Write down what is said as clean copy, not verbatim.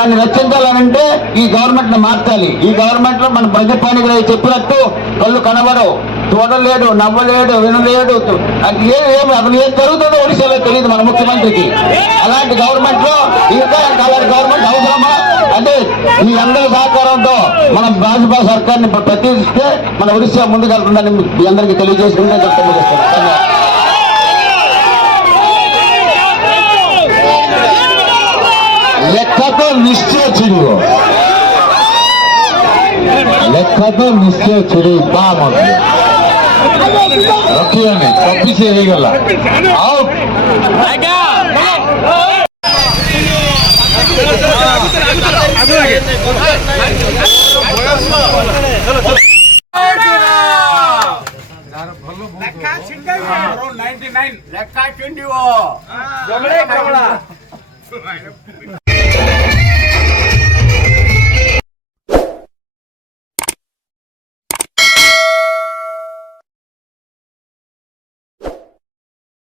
దాన్ని రక్షించాలనంటే ఈ గవర్నమెంట్ ని మార్చాలి. ఈ గవర్నమెంట్ లో మన ప్రజాపానికి చెప్పినట్టు కళ్ళు కనబడవు, చూడలేడు, నవ్వలేడు, వినలేడు, అసలు ఏం జరుగుతుందో ఒడిశాలో తెలియదు మన ముఖ్యమంత్రికి. అలాంటి గవర్నమెంట్ లో ఇంకా అలాంటి గవర్నమెంట్ అవసరమా? అంటే మీ అందరి సహకారంతో మన భాజపా సర్కార్ని ప్రతిష్ఠిస్తే మన ఒడిశా ముందుకెళ్తుందని మీ అందరికీ తెలియజేసుకుంటే చెప్తాను. ಲೆಕ್ಕతో ನಿಶ್ಚಯ ಚಿಡಿಯೋ ಲೆಕ್ಕతో ನಿಶ್ಚಯ ಚಿಡಿ ಬಾ ಮಗ ರೊಕ್ಕಿಯಾನೆ ತಪ್ಪಿಸಿ ಹೇಗಲ್ಲ ಔಟ್ ಲೆಕ್ಕ 99 ಲೆಕ್ಕ 20